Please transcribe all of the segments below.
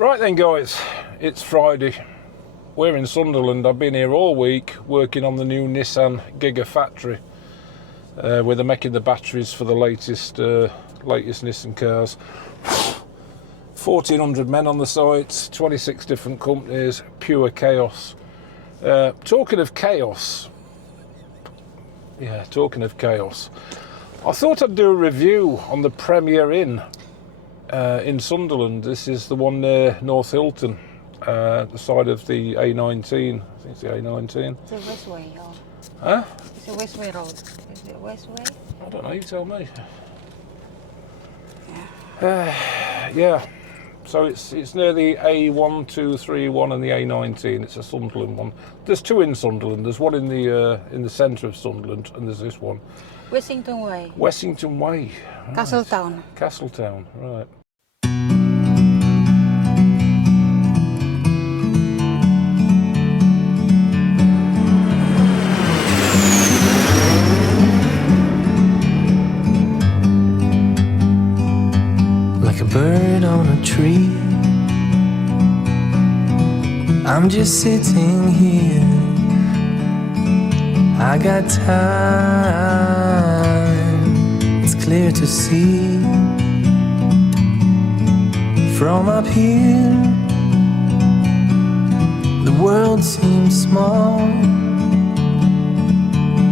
Right then guys, it's Friday. We're in Sunderland. I've been here all week working on the new Nissan Gigafactory where they're making the batteries for the latest Nissan cars. 1,400 men on the site, 26 different companies, pure chaos. Talking of chaos, I thought I'd do a review on the Premier Inn in Sunderland. This is the one near North Hilton, the side of the A19. I think it's the A19. It's a Westway, or? Huh? It's a Westway road. Is it Westway? I don't know, you tell me. Yeah. So it's near the A1231 and the A19. It's a Sunderland one. There's two in Sunderland. There's one in the centre of Sunderland, and there's this one. Wessington Way. Wessington Way. Right. Castletown. Castletown, right. Like a bird on a tree, I'm just sitting here. I got time, it's clear to see. From up here, the world seems small.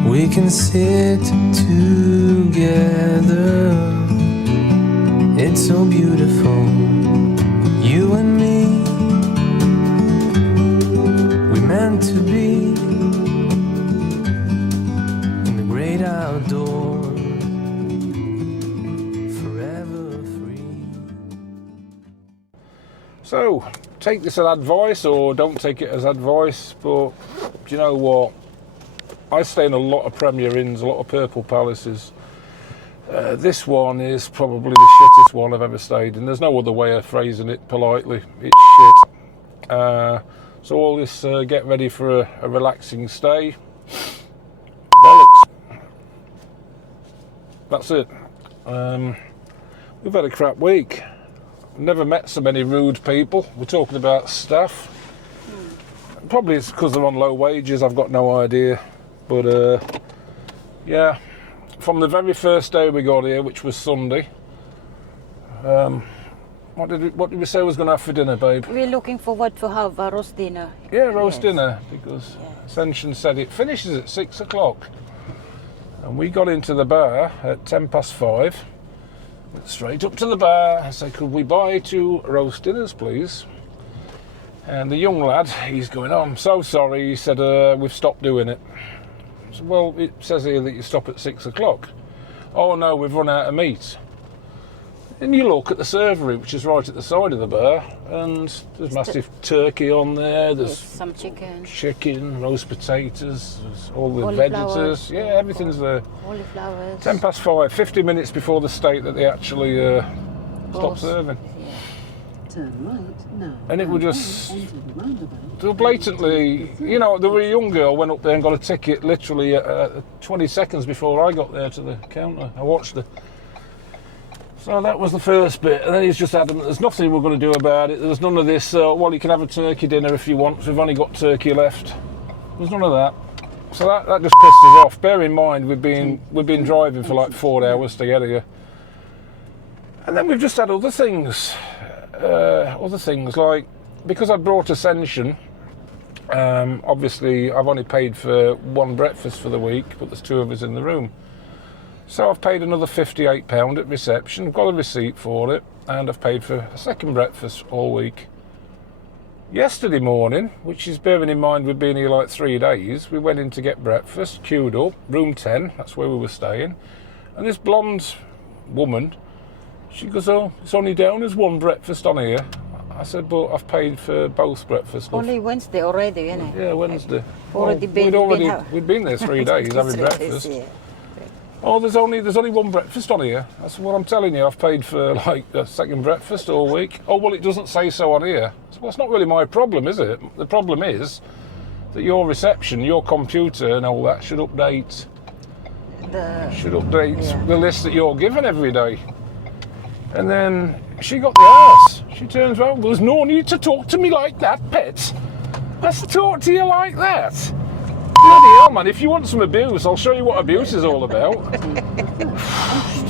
We can sit together. It's so beautiful, you and me. We meant to be in the great outdoors, forever free. So, take this as advice or don't take it as advice, but do you know what? I stay in a lot of Premier Inns, a lot of Purple Palaces. This one is probably the shittest one I've ever stayed in. There's no other way of phrasing it politely. It's shit. So all this get ready for a relaxing stay. Bollocks. That's it. We've had a crap week. Never met so many rude people. We're talking about staff. Probably it's because they're on low wages. I've got no idea. But yeah. From the very first day we got here, which was Sunday, what did we say was going to have for dinner, babe? We're looking forward to have a roast dinner. Yeah, roast dinner, because Ascension said it finishes at 6 o'clock. And we got into the bar at 5:10. Went straight up to the bar and said, could we buy 2 roast dinners, please? And the young lad, he's going, oh, I'm so sorry. He said, we've stopped doing it. Well, it says here that you stop at 6 o'clock. Oh no, we've run out of meat. And you look at the servery, which is right at the side of the bar, and there's massive turkey on there. There's some chicken, roast potatoes, there's all the vegetables. Yeah, everything's there. Cauliflowers. 5:10, 50 minutes before the state that they actually stop serving. Yeah. Turn right now. And it would just... Enter the roundabout. They were blatantly, you know, there were a young girl went up there and got a ticket literally 20 seconds before I got there to the counter. I watched her. So that was the first bit, and then he's just adamant there's nothing we're going to do about it. There's none of this, well, you can have a turkey dinner if you want, so we've only got turkey left. There's none of that. So that just pissed us off. Bear in mind, we've been driving for like 4 hours to get here. And then we've just had other things like, because I brought Ascension, obviously I've only paid for 1 breakfast for the week, but there's 2 of us in the room. So I've paid another £58 at reception. I've got a receipt for it, and I've paid for a second breakfast all week. Yesterday morning, which is bearing in mind we've been here like 3 days, we went in to get breakfast, queued up, room 10, that's where we were staying, and this blonde woman, she goes, oh, it's only down as 1 breakfast on here. I said, but I've paid for both breakfasts. Only Wednesday already, isn't it? Yeah, Wednesday. We'd been there 3 days having breakfast. Yeah. Oh, there's only 1 breakfast on here. That's what I'm telling you. I've paid for like a second breakfast all week. Oh, well, it doesn't say so on here. Well, it's not really my problem, is it? The problem is that your reception, your computer and all that should update the list that you're given every day. And then she got the arse. She turns around, there's no need to talk to me like that, pet. Let's talk to you like that. Bloody hell, man, if you want some abuse, I'll show you what abuse is all about.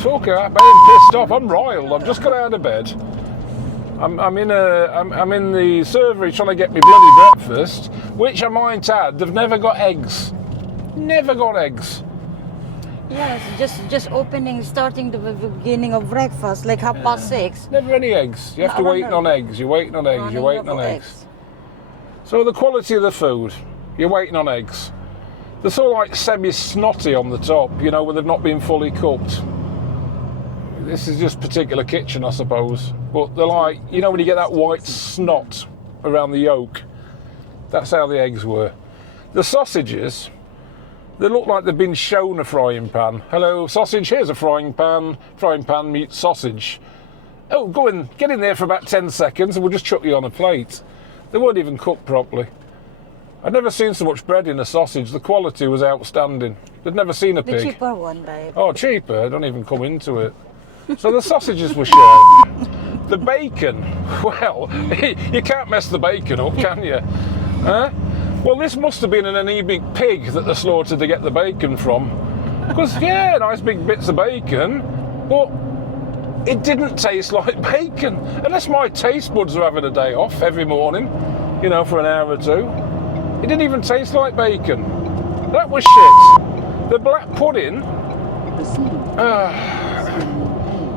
Talk about being pissed off, I'm riled, I've just got out of bed. I'm in the servery trying to get me bloody breakfast, which I might add, they've never got eggs. Never got eggs. Yes, just opening, starting the beginning of breakfast, like 6:30. Never any eggs. You have to No, wait on eggs, you're waiting on eggs, you're waiting on Never eggs. So the quality of the food, you're waiting on eggs. They're sort of like semi-snotty on the top, you know, where they've not been fully cooked. This is just particular kitchen, I suppose. But they're like, you know when you get that white snot around the yolk? That's how the eggs were. The sausages, they look like they've been shown a frying pan. Hello, sausage, here's a frying pan meets sausage. Oh, go in, get in there for about 10 seconds and we'll just chuck you on a plate. They weren't even cooked properly. I'd never seen so much bread in a sausage. The quality was outstanding. I'd never seen a The pig. cheaper one, babe. Oh, cheaper? Don't even come into it. So the sausages were shit. The bacon, well, you can't mess the bacon up, can you? Huh? Well, this must have been an anemic pig that they slaughtered to get the bacon from. Because, yeah, nice big bits of bacon, but it didn't taste like bacon. Unless my taste buds are having a day off every morning, you know, for an hour or two. It didn't even taste like bacon. That was shit. The black pudding,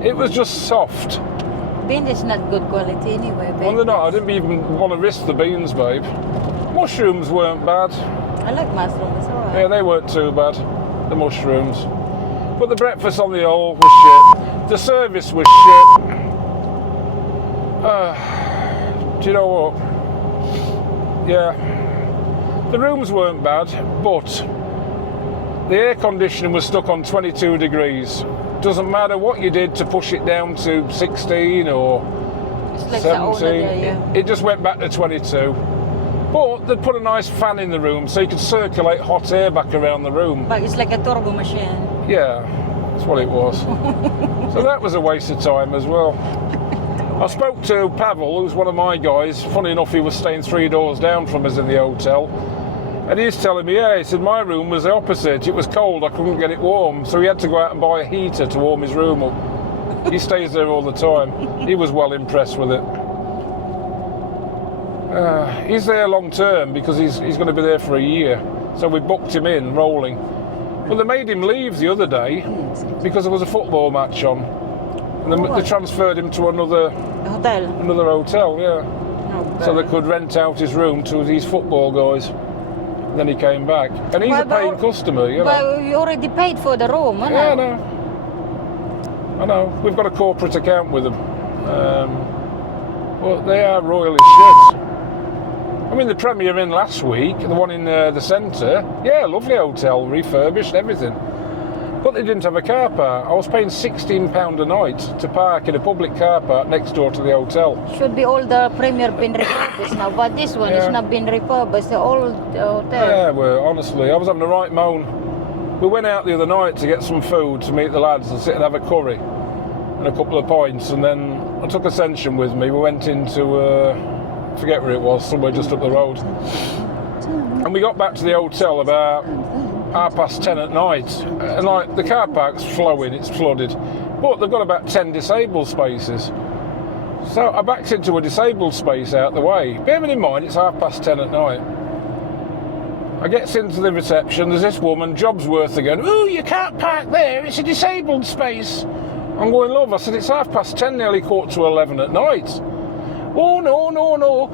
it was just soft. Bean is not good quality anyway, babe. Well, they're not. I didn't even want to risk the beans, babe. Mushrooms weren't bad. I like mushrooms, alright. Yeah, they weren't too bad, the mushrooms. But the breakfast on the whole was shit. The service was shit. Do you know what? Yeah. The rooms weren't bad, but the air conditioning was stuck on 22 degrees. Doesn't matter what you did to push it down to 16 or It's like the older 17. day, yeah. It just went back to 22. But they'd put a nice fan in the room so you could circulate hot air back around the room. But it's like a turbo machine. Yeah, that's what it was. So that was a waste of time as well. I spoke to Pavel, who's one of my guys. Funny enough, he was staying 3 doors down from us in the hotel. And he's telling me, yeah, he said, my room was the opposite. It was cold, I couldn't get it warm. So he had to go out and buy a heater to warm his room up. He stays there all the time. He was well impressed with it. He's there long term because he's going to be there for a year. So we booked him in, rolling. But they made him leave the other day because there was a football match on. And they transferred him to another hotel, yeah. So they could rent out his room to these football guys. And then he came back. And he's a paying customer, you know. But you already paid for the room, isn't Yeah, it? I know. We've got a corporate account with them. Well, they are royally shit. I mean, the Premier in last week, the one in the centre, yeah, lovely hotel, refurbished, everything. But they didn't have a car park. I was paying £16 a night to park in a public car park next door to the hotel. Should be all the Premier been refurbished now, but this one is not been refurbished. The old hotel. Yeah, well, honestly, I was having a right moan. We went out the other night to get some food to meet the lads and sit and have a curry and a couple of pints, and then I took Ascension with me. We went into, I forget where it was, somewhere just up the road. And we got back to the hotel about 10:30 at night, and like the car park's flowing, it's flooded, but they've got about 10 disabled spaces. So I backed into a disabled space out the way. Bearing in mind it's 10:30 at night. I gets into the reception, there's this woman, job's worth again. Oh, you can't park there, it's a disabled space. I'm going, love, I said it's 10:30, nearly 11:15 at night. Oh, no,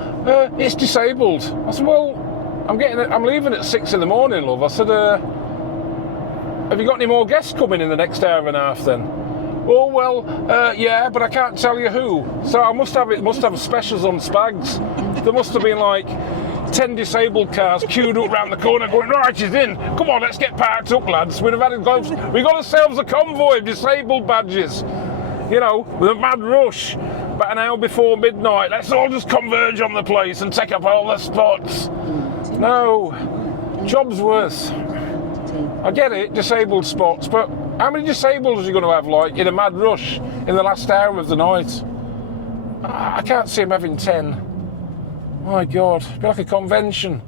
it's disabled. I said, well, I'm leaving at 6 in the morning, love. I said, have you got any more guests coming in the next hour and a half then? Oh, well, yeah, but I can't tell you who. So I must have specials on Spags. There must have been like 10 disabled cars queued up round the corner going, right, she's in. Come on, let's get parked up, lads. We got ourselves a convoy of disabled badges. You know, with a mad rush. About an hour before midnight, let's all just converge on the place and take up all the spots. No, Jobsworth. I get it, disabled spots, but how many disabled are you going to have, like, in a mad rush? in the last hour of the night. I can't see them having 10. My God, it'd be like a convention.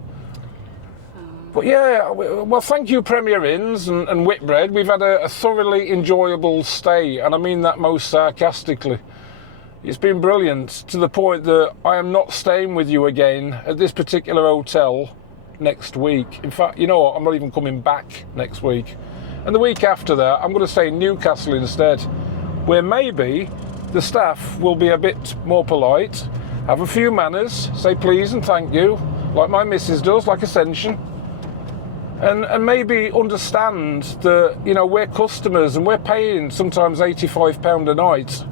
But yeah, well, thank you, Premier Inns and Whitbread. We've had a thoroughly enjoyable stay, and I mean that most sarcastically. It's been brilliant, to the point that I am not staying with you again at this particular hotel next week. In fact, you know what, I'm not even coming back next week. And the week after that, I'm going to stay in Newcastle instead, where maybe the staff will be a bit more polite, have a few manners, say please and thank you, like my missus does, like Ascension. And maybe understand that, you know, we're customers and we're paying sometimes £85 a night.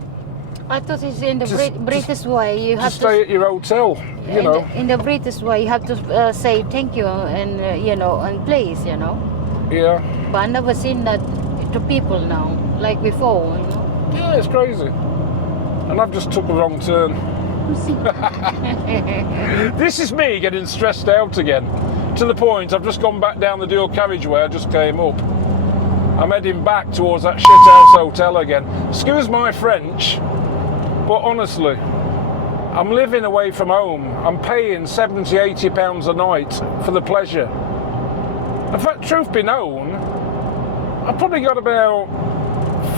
I thought it's in the British way. You have to stay at your hotel, you know. In the British way, you have to say thank you and, you know, and please, you know. Yeah. But I've never seen that to people now, like before, you know. Yeah, it's crazy. And I've just took a wrong turn. This is me getting stressed out again. To the point, I've just gone back down the dual carriageway I just came up. I'm heading back towards that shithouse hotel again. Excuse my French, but honestly, I'm living away from home. I'm paying £70–80 a night for the pleasure. In fact, truth be known, I've probably got about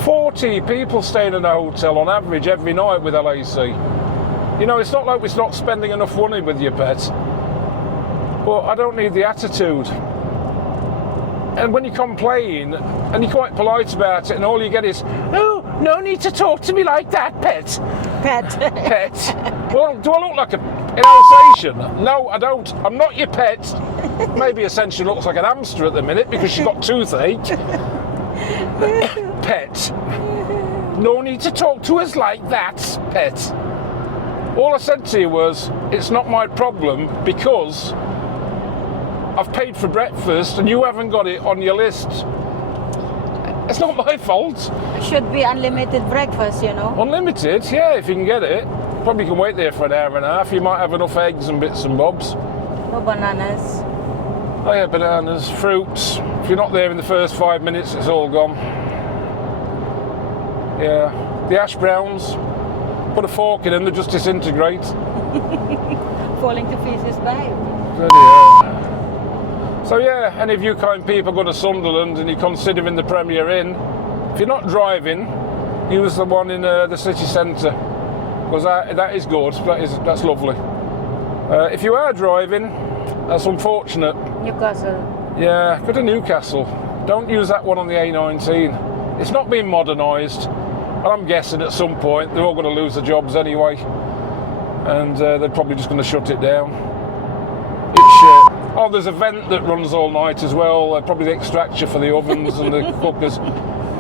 40 people staying in a hotel on average every night with LAC. You know, it's not like we're not spending enough money with your pet. But I don't need the attitude. And when you complain, and you're quite polite about it, and all you get is, oh, no need to talk to me like that, pet. Pet. Pet. Well, do I look like an Alsatian? No, I don't. I'm not your pet. Maybe Ascension looks like an hamster at the minute because she's got toothache. Pet. No need to talk to us like that, pet. All I said to you was, it's not my problem because I've paid for breakfast and you haven't got it on your list. It's not my fault. It should be unlimited breakfast, you know. Unlimited, yeah, if you can get it. Probably can wait there for an hour and a half. You might have enough eggs and bits and bobs. No bananas. Oh yeah, bananas, fruits. If you're not there in the first 5 minutes, it's all gone. Yeah, the hash browns. Put a fork in them, they just disintegrate. Falling to pieces, babe. Bloody hell. So yeah, any of you kind people go to Sunderland and you're considering the Premier Inn, if you're not driving, use the one in the city centre, because that is good. That's lovely. If you are driving, that's unfortunate. Newcastle. Yeah, go to Newcastle. Don't use that one on the A19. It's not been modernised, and I'm guessing at some point they're all going to lose their jobs anyway, and they're probably just going to shut it down. It's shit. Oh, there's a vent that runs all night as well, probably the extractor for the ovens and the cookers.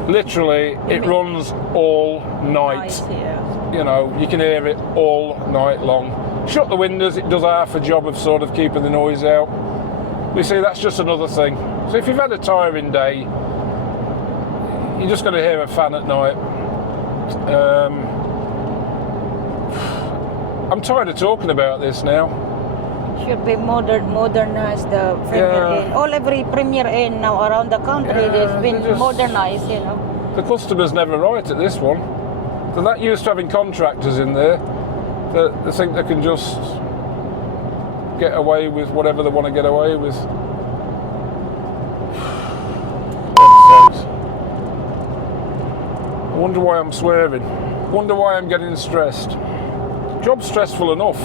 Literally, it runs all night. Yeah. You know, you can hear it all night long. Shut the windows, it does half a job of sort of keeping the noise out. You see, that's just another thing. So if you've had a tiring day, you're just going to hear a fan at night. I'm tired of talking about this now. Should be modernized the Premier Inn. Every Premier Inn now around the country has been modernized, you know. The customer's never right at this one. So that used to having contractors in there that they think they can just get away with whatever they want to get away with. I wonder why I'm swerving. Wonder why I'm getting stressed. Job's stressful enough.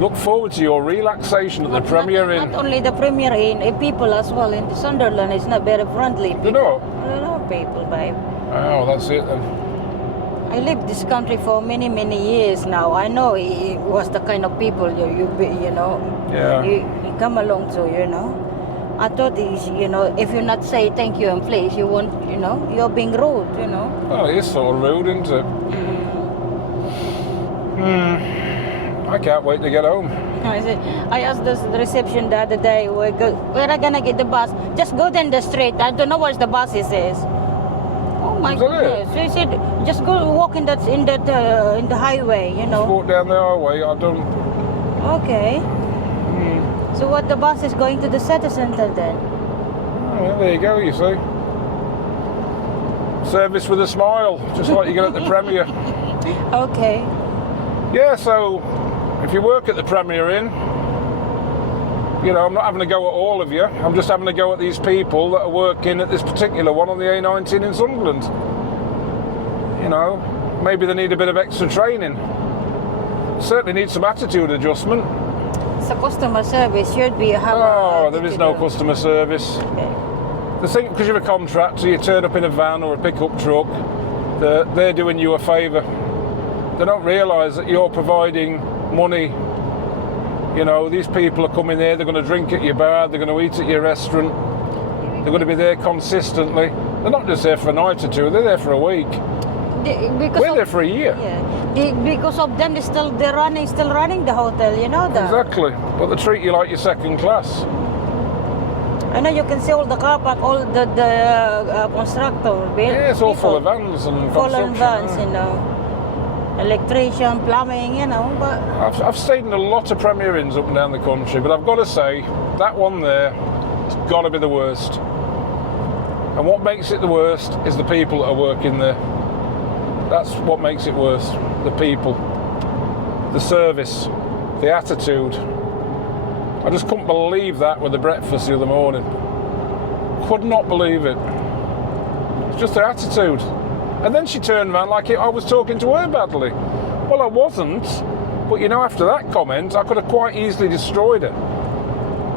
Look forward to your relaxation at the Premier Inn. Not only the Premier Inn, people as well in Sunderland is not very friendly. You know? No people, babe. Oh, that's it then. I lived this country for many years now. I know it was the kind of people you know. Yeah. You come along to, you know. I thought you know, if you not say thank you and please, you won't, you know, you're being rude, you know. Oh, it is sort of rude, isn't it? I can't wait to get home. I asked the reception the other day, where are gonna get the bus? Just go down the street. I don't know what the bus is. Oh my goodness! He said, just go walk in the highway. You know. Just walk down the highway. I don't. Okay. So what the bus is going to the city centre then? Oh, well, there you go. You see. Service with a smile, just like you get at the Premier. Okay. Yeah, so if you work at the Premier Inn, you know, I'm not having a go at all of you. I'm just having a go at these people that are working at this particular one on the A19 in Sunderland. You know, maybe they need a bit of extra training. Certainly need some attitude adjustment. So customer service should be Oh, there is no customer service. Okay. The thing, because you're a contractor, you turn up in a van or a pickup truck, they're doing you a favour. They don't realise that you're providing money. You know, these people are coming there, they're going to drink at your bar, they're going to eat at your restaurant, they're going to be there consistently. They're not just there for a night or two, they're there for a week. We're there for a year. Yeah. Because of them, still running the hotel, you know that. Exactly, but they treat you like you're second class. I know you can see all the car park, all the constructor. Yeah, it's all full of vans and full of construction. vans, you know. Electrician, plumbing, you know. But I've stayed in a lot of Premier Inns up and down the country, but I've got to say, that one there has got to be the worst. And what makes it the worst is the people that are working there. That's what makes it worse. The people, the service, the attitude. I just couldn't believe that with the breakfast the other morning. Could not believe it. It's just their attitude. And then she turned around like I was talking to her badly. Well, I wasn't. But you know, after that comment, I could have quite easily destroyed her.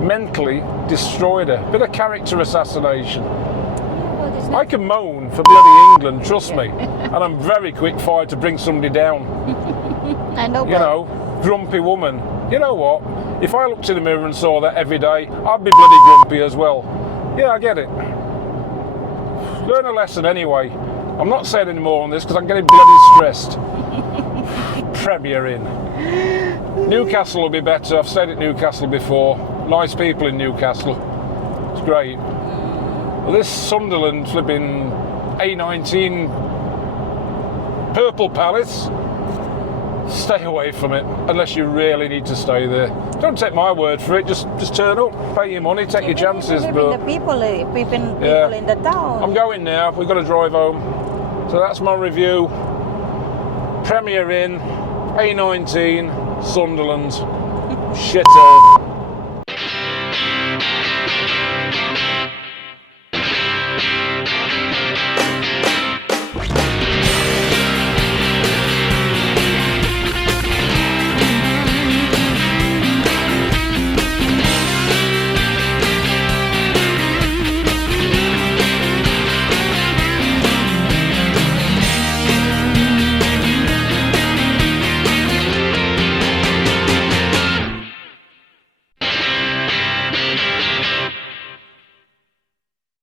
Mentally destroyed her. Bit of character assassination. I can moan for bloody England, trust me. And I'm very quick fired to bring somebody down. I know. You know, grumpy woman. You know what? If I looked in the mirror and saw that every day, I'd be bloody grumpy as well. Yeah, I get it. Learn a lesson anyway. I'm not saying any more on this because I'm getting bloody stressed. Premier Inn. Newcastle will be better. I've stayed at Newcastle before. Nice people in Newcastle. It's great. Well, this Sunderland flipping A19 Purple Palace, stay away from it unless you really need to stay there. Don't take my word for it. Just turn up, pay your money, take your chances. But the people in the town. I'm going now. We've got to drive home. So that's my review. Premier Inn, A19, Sunderland. Shit hole.